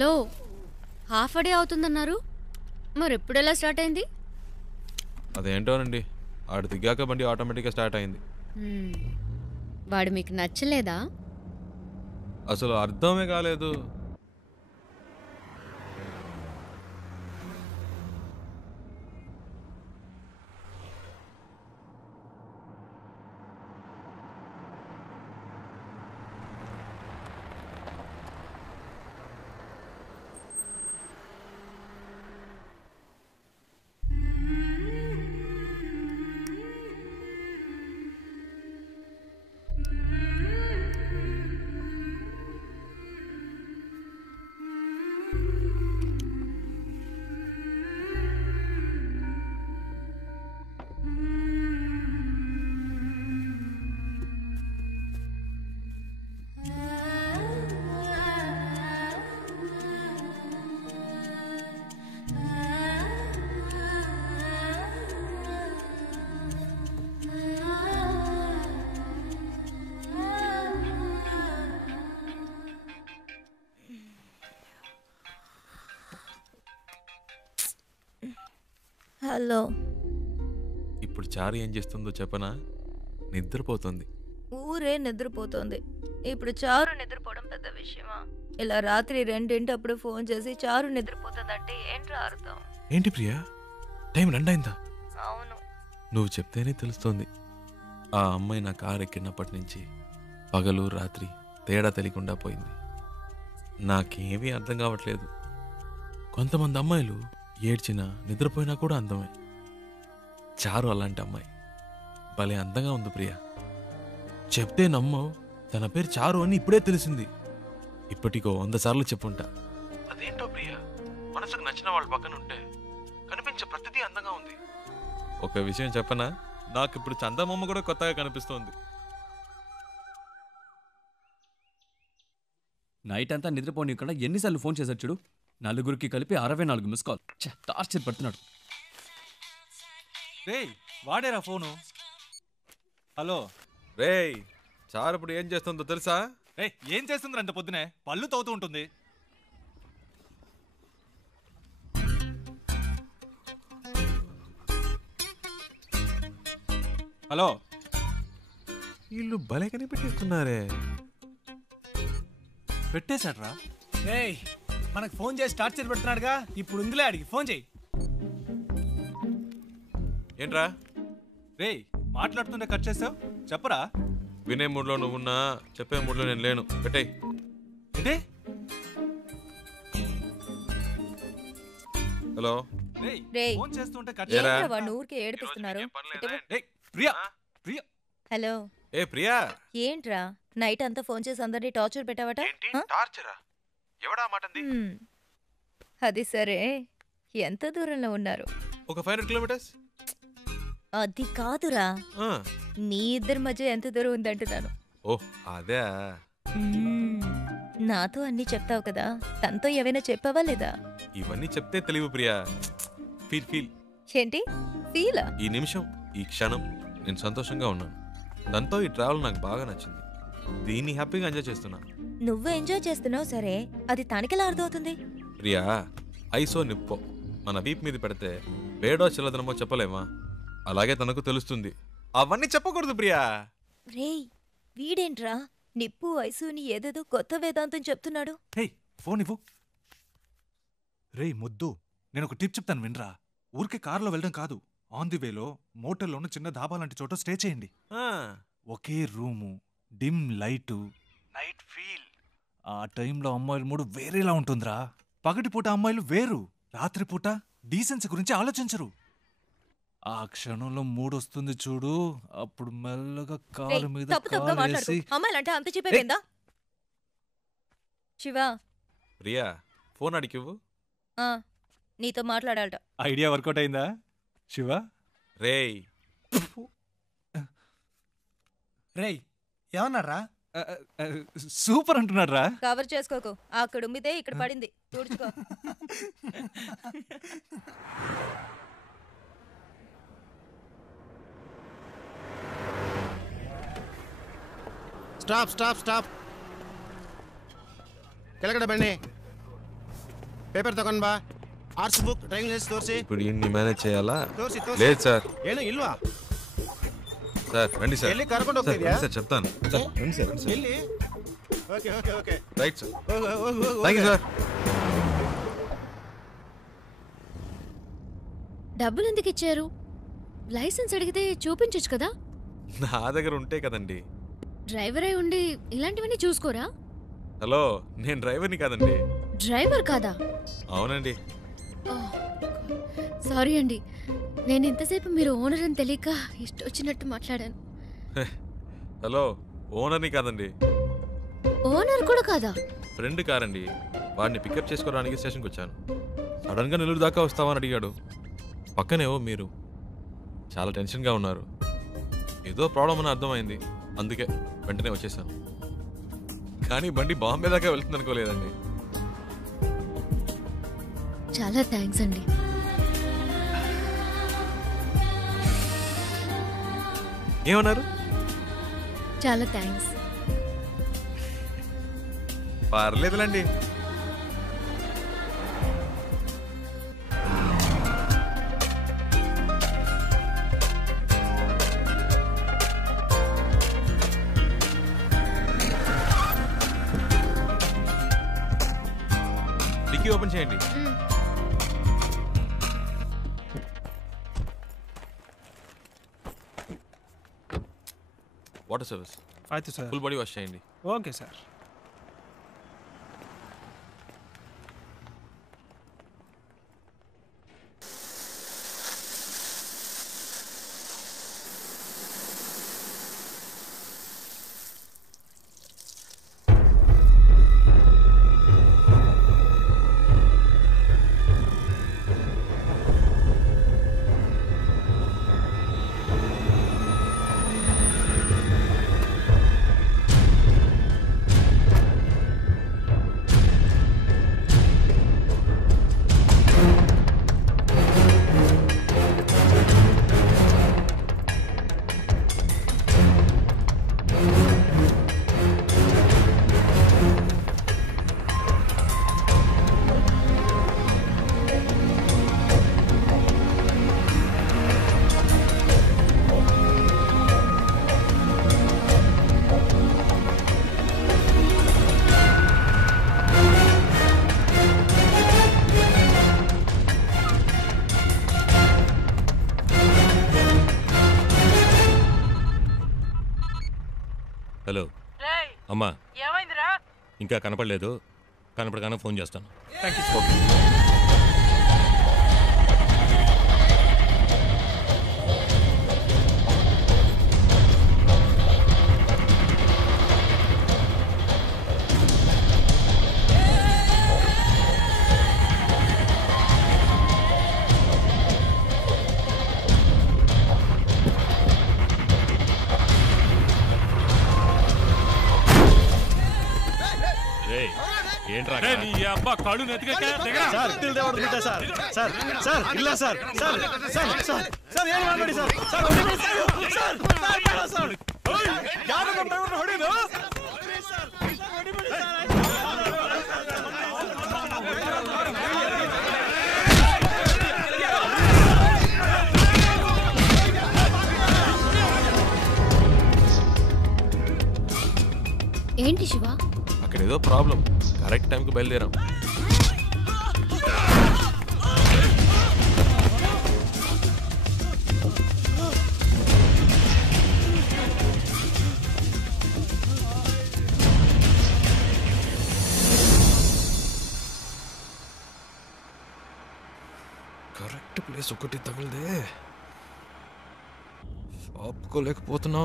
Hello, half day అవుతుందన్నారు, మరి ఎప్పుడెలా start అయింది? అదేంటోనండి, ఆడు దిగాక బండి ఆటోమేటిక్గా స్టార్ట్ అయింది. వాడు మీకు నచ్చలేదా? అసలు అర్థమే కాలేదు. హలో. ఇప్పుడు చారు ఏం చేస్తుందో చెప్పనా? నిద్రపోతుంది. ఊరే నిద్రపోతోంది. ఇప్పుడు చారు నిద్రపోవడం పెద్ద విషయమా? ఇలా రాత్రి 2 ఫోన్ చేసి చారు నిద్రపోతుందంటే ఏంట్రా అర్థం? ఏంటి ప్రియా, టైం 2 అయిందా? అవును. నువ్వు చెప్తేనే తెలుస్తోంది. ఆ అమ్మాయి నా కారు ఎక్కినప్పటి నుంచి పగలు రాత్రి తేడా తెలియకుండా పోయింది. నాకేమీ అర్థం కావట్లేదు. కొంతమంది అమ్మాయిలు ఏడ్చినా నిద్రపోయినా కూడా అందమే. చారు అలాంటి అమ్మాయి. భలే అందంగా ఉంది ప్రియా. చెప్తే నమ్మవు, తన పేరు చారు అని ఇప్పుడే తెలిసింది. ఇప్పటికో 100 సార్లు చెప్పుంటా. అదేంటో ప్రియా, మనసుకు నచ్చిన వాళ్ళ పక్కన ఉంటే కనిపించే ప్రతిదీ అందంగా ఉంది. ఒక విషయం చెప్పనా, నాకు ఇప్పుడు చందమామ కూడా కొత్తగా కనిపిస్తోంది. నైట్ అంతా నిద్రపోనీయకుండా ఎన్నిసార్లు ఫోన్ చేశాడు చూడు. నలుగురికి కలిపి 64 మిస్ కాల్. టార్చర్ పెడుతున్నాడు. రేయ్, వాడేరా ఫోను. హలో రేయ్, చారు ఇప్పుడు ఏం చేస్తుందో తెలుసా? రే, ఏం చేస్తుంది అంత పొద్దునే? పళ్ళు తవ్వుతూ ఉంటుంది. హలో, వీళ్ళు భలే కనిపెట్టేస్తున్నారే. పెట్టేశాడ్రా. రేయ్, మనకు ఫోన్ చేసి టార్చర్ పెడుతున్నాడుగా, ఇప్పుడు ఉందిలే అడిగి ఫోన్ చేయి. ఏంట్రా రేయ్, మాట్లాడుతుంటే కట్ చేసావు, చెప్పరా? వినే మూడ్లో నువ్వున్నా, చెప్పే మూడ్లో నేను లేను. పెట్టేయ్. ఏంటి? హలో. రేయ్, ఫోన్ చేస్తుంటే కట్ ఏంట్రా వాడిని ఊరికే ఏడిపిస్తున్నారు? రేయ్, ప్రియా, ప్రియా. హలో. ఏ ప్రియా, ఏంట్రా నైట్ అంతా ఫోన్ చేసి అందరినీ టార్చర్ పెట్టావట? టార్చరా? ఎవడా మాటంది? అది సరే, ఎంత దూరంలో ఉన్నారు? ఒక 500 కిలోమీటర్స్. అది కాదురా, మీ ఇద్దరి మధ్య ఎంత దూరం ఉందంటున్నాను. ఓ అదే. నాతో అన్ని చెప్తావు కదా, తనతో ఏవైనా చెప్పావా లేదా? ఇవన్నీ చెప్తే తెలివి ప్రియా. Feel feel. ఏంటి ఫీలా? ఈ నిమిషం, ఈ క్షణం నేను సంతోషంగా ఉన్నాను. దాంతో ఈ ట్రావెల్ నాకు బాగా నచ్చింది. దీన్ని హ్యాపీగా ఎంజాయ్ చేస్తున్నా. నువ్వు ఎంజాయ్ చేస్తున్నావు సరే, అది తనకెలా అర్థమవుతుంది? ప్రియా, ఐసో నిప్పో మన వీప్ మీద పెడితే వేడో చిల్లదనమో చెప్పలేమా? అలాగే తనకు తెలుస్తుంది. అవన్నీ చెప్పకూడదు ప్రియా. రేయ్, వీడేంట్రా నిప్పు ఐసుని ఏదేదో కొత్త వేదాంతం చెప్తున్నాడు. హే, ఫోన్ ఇవ్వు. రేయ్ ముద్దు, నేను ఒక టిప్ చెప్తాను వినరా. ఊరికే కారులో వెళ్ళడం కాదు, ఆన్ ది వేలో మోటల్లోనూ చిన్న ధాబా లాంటి చోట స్టే చేయండి. ఒకే room, dim light, night feel. ఆ టైంలో అమ్మాయిల మూడు వేరేలా ఉంటుందిరా. పగటిపూట అమ్మాయిలు వేరు, రాత్రిపూట డీసెన్సీ గురించి ఆలోచించరు. ఆ క్షణంలో మూడొస్తుంది చూడు, అప్పుడు మెల్లగా కాలు మీద కాలేసి. అమ్మాయిలంటే అంత చెప్పేదా? శివా. ప్రియా, ఫోన్ అడిగివ్వు. నీతో మాట్లాడాలట. ఐడియా వర్కౌట్ అయిందా శివ? రేయ్ రేయ్, ఏమన్నారా? సూపర్ అంటున్నాడు రా. కవర్ చేసుకోకు, అక్కడ ఉమ్మితే ఇక్కడ పడింది, తుడుచుకో. Stop stop stop. కెలకడ బండి. ಪೇಪರ್ ತಗೊಂಡ್ ಬಾ. ಆರ್ಟ್ಸ್ ಬುಕ್, ಡ್ರೈವಿಂಗ್ ಲೈಸೆನ್ಸ್ ತೋರಿಸಿ. ఇప్పుడు ఇన్ని మేనేజ్ చేయాలా? ತೋರಿಸಿ. లేదు సార్. ಏನು ಇಲ್ವಾ? సార్ రండి సార్. ಎಲ್ಲಿ ಕರ್ಕೊಂಡು ಹೋಗ್ತಿದ್ಯಾ? సార్ చెప్తాను. సార్ రండి సార్. ಎಲ್ಲಿ? Okay okay okay. Right sir. ಹೋಗು. Thank you sir. డబ్బులు ఎందుకు ఇచ్చారు? లైసెన్స్ అడిగితే చూపించొచ్చు కదా. నా దగ్గర ఉంటే కదండి. డ్రైవర్ అయి ఉండి ఇలాంటివన్నీ చూసుకోరా? హలో, నేను డ్రైవర్ని కాదండి. డ్రైవర్ కాదా? అవునండి. సారీ అండి, నేను ఇంతసేపు మీరు ఓనర్ అని తెలియక ఇష్టం వచ్చినట్టు మాట్లాడాను. హలో, ఓనర్ని కాదండి. ఓనర్ కూడా కాదా? ఫ్రెండ్ కారండి. వాడిని పికప్ చేసుకోవడానికి స్టేషన్కి వచ్చాను. సడన్గా నెల్లూరు దాకా వస్తామని అడిగాడు. పక్కనేవో మీరు చాలా టెన్షన్గా ఉన్నారు. ఏదో ప్రాబ్లం అని అర్థమైంది, అందుకే వెంటనే వచ్చేసాను. కానీ బండి బాంబే దాకా వెళ్తుంది అనుకోలేదండి. చాలా థ్యాంక్స్ అండి. ఏమన్నారు? చాలా థ్యాంక్స్. పర్లేదులండి. డిక్కీ ఓపెన్ చేయండి. Water service. ಆಯ್ತು ಸರ್. ఫుల్ బాడీ వాష్ చేయండి. Okay sir. హలో అమ్మా, ఇంకా కనపడలేదు. కనపడగానే ఫోన్ చేస్తాను. ఏంట్రా నీ అబ్బా కళ్ళు నెత్తికే సార్ తిల్దేవడుకుంటా సార్. సార్ సార్ ಇಲ್ಲ sir. Sir sir sir sir ಏನು ಮಾಡಬೇಡಿ sir. Sir sir sir sir ಯಾರು ನಮ್ಮ ಡ್ರೈವರ್ ಹೊಡಿದು సార్ ಹೊಡಿಬೇಡಿ సార్. ఏంటి శివ? అక్కడ ఏదో ప్రాబ్లం. కరెక్ట్ టైంకి బయలుదేరాం. కరెక్ట్ ప్లేస్ ఒకటి తగిలిదే. ఆపుకోలేకపోతున్నా.